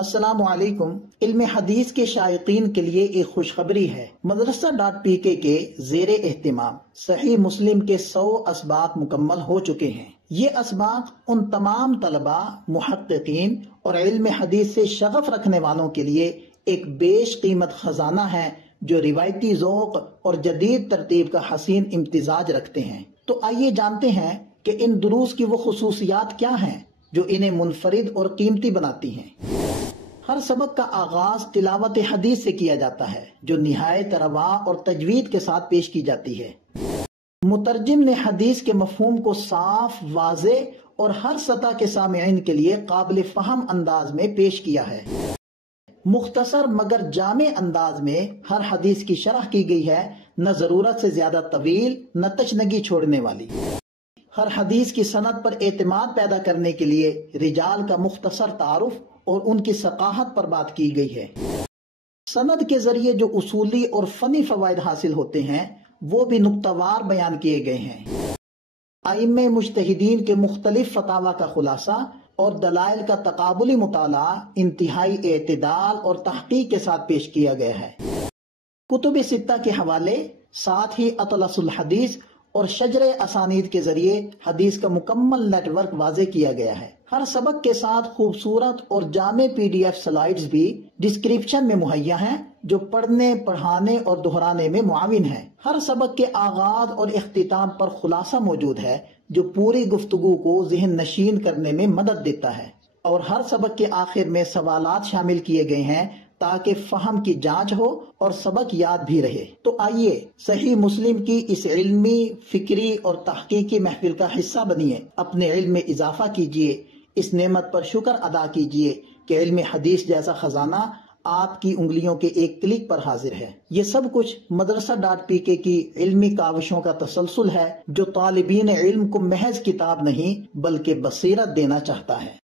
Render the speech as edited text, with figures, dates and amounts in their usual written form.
السلام علیکم۔ علم حدیث کے شائقین کے لیے ایک خوشخبری ہے۔ مدرسہ.pk کے زیر اہتمام صحیح مسلم کے 100 اسباق مکمل ہو چکے ہیں۔ یہ اسباق ان تمام طلباء، محققین اور علم حدیث سے شغف رکھنے والوں کے لیے ایک بیش قیمت خزانہ ہے جو روایتی ذوق اور جدید ترتیب کا حسین امتزاج رکھتے ہیں۔ تو آئیے جانتے ہیں کہ ان دروس کی وہ خصوصیات کیا ہیں جو انہیں منفرد اور قیمتی بناتی ہیں۔ ہر سبق کا آغاز تلاوت حدیث سے کیا جاتا ہے جو نہایت رواں اور تجوید کے ساتھ پیش کی جاتی ہے۔ مترجم نے حدیث کے مفہوم کو صاف، واضح اور ہر سطح کے سامعین کے لیے قابل فہم انداز میں پیش کیا ہے۔ مختصر مگر جامع انداز میں ہر حدیث کی شرح کی گئی ہے، نہ ضرورت سے زیادہ طویل، نہ تشنگی چھوڑنے والی۔ ہر حدیث کی سند پر اعتماد پیدا کرنے کے لیے رجال کا مختصر تعارف اور ان کی ثقافت پر بات کی گئی ہے۔ سند کے ذریعے جو اصولی اور فنی فوائد حاصل ہوتے ہیں وہ بھی نقطہ وار بیان کیے گئے ہیں۔ ائمہ مجتہدین کے مختلف فتاوی کا خلاصہ اور دلائل کا تقابلی مطالعہ انتہائی اعتدال اور تحقیق کے ساتھ پیش کیا گیا ہے۔ کتب ستہ کے حوالے، ساتھ ہی اطلس الحدیث اور شجر اسانید کے ذریعے حدیث کا مکمل نیٹ ورک واضح کیا گیا ہے۔ ہر سبق کے ساتھ خوبصورت اور جامع PDF سلائیڈز بھی ڈسکرپشن میں مہیا ہیں جو پڑھنے، پڑھانے اور دہرانے میں معاون ہیں۔ ہر سبق کے آغاز اور اختتام پر خلاصہ موجود ہے جو پوری گفتگو کو ذہن نشین کرنے میں مدد دیتا ہے، اور ہر سبق کے آخر میں سوالات شامل کیے گئے ہیں تاکہ فہم کی جانچ ہو اور سبق یاد بھی رہے۔ تو آئیے صحیح مسلم کی اس علمی، فکری اور تحقیقی محفل کا حصہ بنیے، اپنے علم میں اضافہ کیجیے، اس نعمت پر شکر ادا کیجیے کہ علم حدیث جیسا خزانہ آپ کی انگلیوں کے ایک کلک پر حاضر ہے۔ یہ سب کچھ مدرسہ.pk کی علمی کاوشوں کا تسلسل ہے جو طالبین علم کو محض کتاب نہیں بلکہ بصیرت دینا چاہتا ہے۔